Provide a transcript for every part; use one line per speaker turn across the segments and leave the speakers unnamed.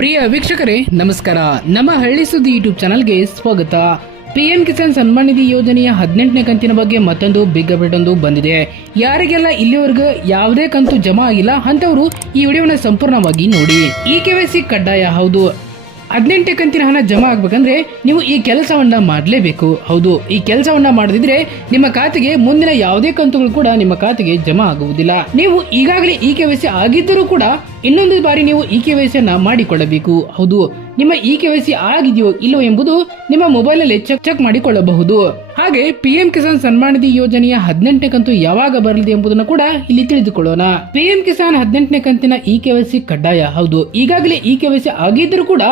ಪ್ರಿಯ ವೀಕ್ಷಕರೇ, ನಮಸ್ಕಾರ. ನಮ್ಮ ಹಳ್ಳಿ ಸುದ್ದಿ ಯೂಟ್ಯೂಬ್ ಚಾನಲ್ಗೆ ಸ್ವಾಗತ. ಪಿಎಂ ಕಿಸಾನ್ ಸನ್ಮಾನ್ ನಿಧಿ ಯೋಜನೆಯ ಹದಿನೆಂಟನೇ ಕಂತಿನ ಬಗ್ಗೆ ಮತ್ತೊಂದು ಬಿಗ್ ಅಪ್ಡೇಟ್ ಒಂದು ಬಂದಿದೆ. ಯಾರಿಗೆಲ್ಲ ಇಲ್ಲಿವರೆಗೂ ಯಾವುದೇ ಕಂತು ಜಮಾ ಆಗಿಲ್ಲ ಅಂತವರು ಈ ವಿಡಿಯೋನ ಸಂಪೂರ್ಣವಾಗಿ ನೋಡಿ. ಈ ಕೆ ಕಡ್ಡಾಯ ಹೌದು. ಹದಿನೆಂಟು ಕಂತಿನ ಹಣ ಜಮಾ ಆಗ್ಬೇಕಂದ್ರೆ ನೀವು ಈ ಕೆಲಸವನ್ನ ಮಾಡಲೇಬೇಕು. ಹೌದು, ಈ ಕೆಲಸವನ್ನ ಮಾಡದಿದ್ರೆ ನಿಮ್ಮ ಖಾತೆಗೆ ಮುಂದಿನ ಯಾವುದೇ ಕಂತುಗಳು ಕೂಡ ನಿಮ್ಮ ಖಾತೆಗೆ ಜಮಾ ಆಗುವುದಿಲ್ಲ. ನೀವು ಈಗಾಗಲೇ ಈ ಕೆ ಆಗಿದ್ದರೂ ಕೂಡ ಇನ್ನೊಂದು ಬಾರಿ ನೀವು ಈ ಕೆ ಅನ್ನ ಮಾಡಿಕೊಳ್ಳಬೇಕು. ಹೌದು ನಿಮ್ಮ ಇ ಕೆ ವೈ ಸಿ ಆಗಿದೆಯೋ ಇಲ್ಲೋ ಎಂಬುದು ನಿಮ್ಮ ಮೊಬೈಲ್ನಲ್ಲಿ ಚೆಕ್ ಚೆಕ್ ಮಾಡಿಕೊಳ್ಳಬಹುದು. ಹಾಗೆ ಪಿ ಎಂ ಕಿಸಾನ್ ಸನ್ಮಾನ ನಿಧಿ ಯೋಜನೆಯ ಹದಿನೆಂಟನೇ ಕಂತು ಯಾವಾಗ ಬರಲಿದೆ ಎಂಬುದನ್ನು ಕೂಡ ಇಲ್ಲಿ ತಿಳಿದುಕೊಳ್ಳೋಣ. ಪಿ ಎಂ ಕಿಸಾನ್ ಹದಿನೆಂಟನೇ ಕಂತಿನ ಇ ಕೆ ವೈ ಸಿ ಕಡ್ಡಾಯ? ಹೌದು, ಈಗಾಗಲೇ ಇ ಕೆ ವೈ ಸಿ ಆಗಿದ್ದರೂ ಕೂಡ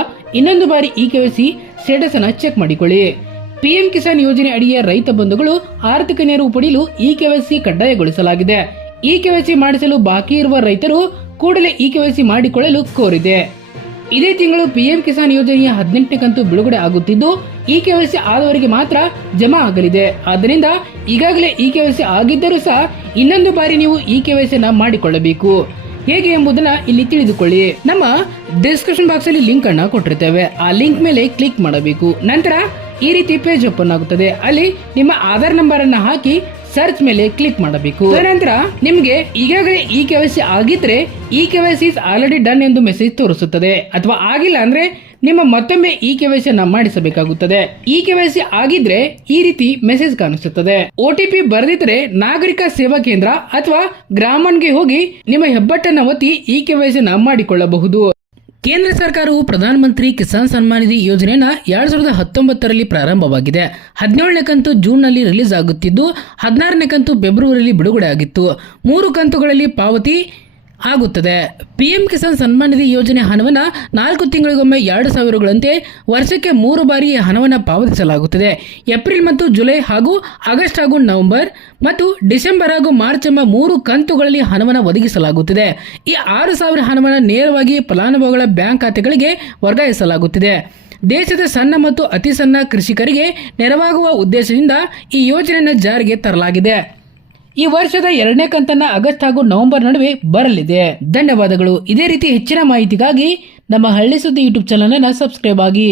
ಇನ್ನೊಂದು ಬಾರಿ ಇ ಕೆ ವೈ ಸ್ಟೇಟಸ್ ಅನ್ನ ಚೆಕ್ ಮಾಡಿಕೊಳ್ಳಿ. ಪಿಎಂ ಕಿಸಾನ್ ಯೋಜನೆ ಅಡಿಯ ರೈತ ಬಂಧುಗಳು ಆರ್ಥಿಕ ನೆರವು ಪಡೆಯಲು ಇ ಕೆವೈಸಿ ಕಡ್ಡಾಯಗೊಳಿಸಲಾಗಿದೆ. ಇ ಕೆವೈಸಿ ಮಾಡಿಸಲು ಬಾಕಿ ಇರುವ ರೈತರು ಕೂಡಲೇ ಇ ಕೆವೈಸಿ ಮಾಡಿಕೊಳ್ಳಲು ಕೋರಿದೆ. ಇದೇ ತಿಂಗಳು ಪಿಎಂ ಕಿಸಾನ್ ಯೋಜನೆಯ ಹದಿನೆಂಟನೇ ಕಂತು ಬಿಡುಗಡೆ ಆಗುತ್ತಿದ್ದು ಇ ಕೆವೈಸಿ ಆದವರಿಗೆ ಮಾತ್ರ ಜಮಾ ಆಗಲಿದೆ. ಆದ್ದರಿಂದ ಈಗಾಗಲೇ ಇ ಕೆವೈಸಿ ಆಗಿದ್ದರೂ ಸಹ ಇನ್ನೊಂದು ಬಾರಿ ನೀವು ಇ ಕೆವೈಸಿಯನ್ನ ಮಾಡಿಕೊಳ್ಳಬೇಕು. ಹೇಗೆ ಎಂಬುದನ್ನ ಇಲ್ಲಿ ತಿಳಿದುಕೊಳ್ಳಿ. ನಮ್ಮ ಡಿಸ್ಕ್ರಿಪ್ಷನ್ ಬಾಕ್ಸ್ ಅಲ್ಲಿ ಲಿಂಕ್ ಅನ್ನ ಕೊಟ್ಟಿರ್ತೇವೆ. ಆ ಲಿಂಕ್ ಮೇಲೆ ಕ್ಲಿಕ್ ಮಾಡಬೇಕು. ನಂತರ ಈ ರೀತಿ ಪೇಜ್ ಓಪನ್ ಆಗುತ್ತದೆ. ಅಲ್ಲಿ ನಿಮ್ಮ ಆಧಾರ್ ನಂಬರ್ ಅನ್ನ ಹಾಕಿ ಸರ್ಚ್ ಮೇಲೆ ಕ್ಲಿಕ್ ಮಾಡಬೇಕು. ನಂತರ ನಿಮಗೆ ಈಗಾಗಲೇ ಇ ಸಿ ಆಗಿದ್ರೆ ಇ ಕೆವೈಸಿ ಆಲ್ರೆಡಿ ಡನ್ ಎಂದು ಮೆಸೇಜ್ ತೋರಿಸುತ್ತದೆ. ಅಥವಾ ಆಗಿಲ್ಲ ಅಂದ್ರೆ ನಿಮ್ಮ ಮತ್ತೊಮ್ಮೆ ಇ ಕೆವೈಸಿ ಅನ್ನ ಮಾಡಿಸಬೇಕಾಗುತ್ತದೆ. ಇ ಕೆವೈಸಿ ಆಗಿದ್ರೆ ಈ ರೀತಿ ಮೆಸೇಜ್ ಕಾಣಿಸುತ್ತದೆ. ಒ ಟಿ ಪಿ ಬರೆದಿದ್ರೆ ನಾಗರಿಕ ಸೇವಾ ಕೇಂದ್ರ ಅಥವಾ ಗ್ರಾಮನ್ಗೆ ಹೋಗಿ ನಿಮ್ಮ ಹೆಬ್ಬಟ್ಟನ್ನ ಒತ್ತಿ ಇ ಸಿ ನ ಮಾಡಿಕೊಳ್ಳಬಹುದು. ಕೇಂದ್ರ ಸರ್ಕಾರವು ಪ್ರಧಾನಮಂತ್ರಿ ಕಿಸಾನ್ ಸನ್ಮಾನ್ ನಿಧಿ ಯೋಜನೆಯನ್ನ ಎರಡ್ ಸಾವಿರದ ಹತ್ತೊಂಬತ್ತರಲ್ಲಿ ಪ್ರಾರಂಭವಾಗಿದೆ ಹದಿನೇಳನೇ ಕಂತು ಜೂನ್ನಲ್ಲಿ ರಿಲೀಸ್ ಆಗುತ್ತಿದ್ದು, ಹದಿನಾರನೇ ಕಂತು ಫೆಬ್ರವರಿಯಲ್ಲಿ ಬಿಡುಗಡೆ ಆಗಿತ್ತು ಮೂರು ಕಂತುಗಳಲ್ಲಿ ಪಾವತಿ ಆಗುತ್ತದೆ. ಪಿಎಂ ಕಿಸಾನ್ ಸನ್ಮಾನ್ ನಿಧಿ ಯೋಜನೆ ಹಣವನ್ನು ನಾಲ್ಕು ತಿಂಗಳಿಗೊಮ್ಮೆ ಎರಡು ಸಾವಿರಗಳಂತೆ ವರ್ಷಕ್ಕೆ ಮೂರು ಬಾರಿ ಹಣವನ್ನು ಪಾವತಿಸಲಾಗುತ್ತದೆ. ಏಪ್ರಿಲ್ ಮತ್ತು ಜುಲೈ ಹಾಗೂ ಆಗಸ್ಟ್ ಹಾಗೂ ನವೆಂಬರ್ ಮತ್ತು ಡಿಸೆಂಬರ್ ಹಾಗೂ ಮಾರ್ಚ್ ಎಂಬ ಮೂರು ಕಂತುಗಳಲ್ಲಿ ಹಣವನ್ನು ಒದಗಿಸಲಾಗುತ್ತದೆ. ಈ ಆರು ಸಾವಿರ ಹಣವನ್ನು ನೇರವಾಗಿ ಫಲಾನುಭವಿಗಳ ಬ್ಯಾಂಕ್ ಖಾತೆಗಳಿಗೆ ವರ್ಗಾಯಿಸಲಾಗುತ್ತಿದೆ. ದೇಶದ ಸಣ್ಣ ಮತ್ತು ಅತಿ ಸಣ್ಣ ಕೃಷಿಕರಿಗೆ ನೆರವಾಗುವ ಉದ್ದೇಶದಿಂದ ಈ ಯೋಜನೆಯನ್ನು ಜಾರಿಗೆ ತರಲಾಗಿದೆ. ಈ ವರ್ಷದ ಎರಡನೇ ಕಂತನ್ನ ಆಗಸ್ಟ್ ಹಾಗೂ ನವೆಂಬರ್ ನಡುವೆ ಬರಲಿದೆ. ಧನ್ಯವಾದಗಳು. ಇದೇ ರೀತಿ ಹೆಚ್ಚಿನ ಮಾಹಿತಿಗಾಗಿ ನಮ್ಮ ಹಳ್ಳಿ ಸುದ್ದಿ ಯೂಟ್ಯೂಬ್ ಚಾನಲ್ ಅನ್ನ ಸಬ್ಸ್ಕ್ರೈಬ್ ಆಗಿ.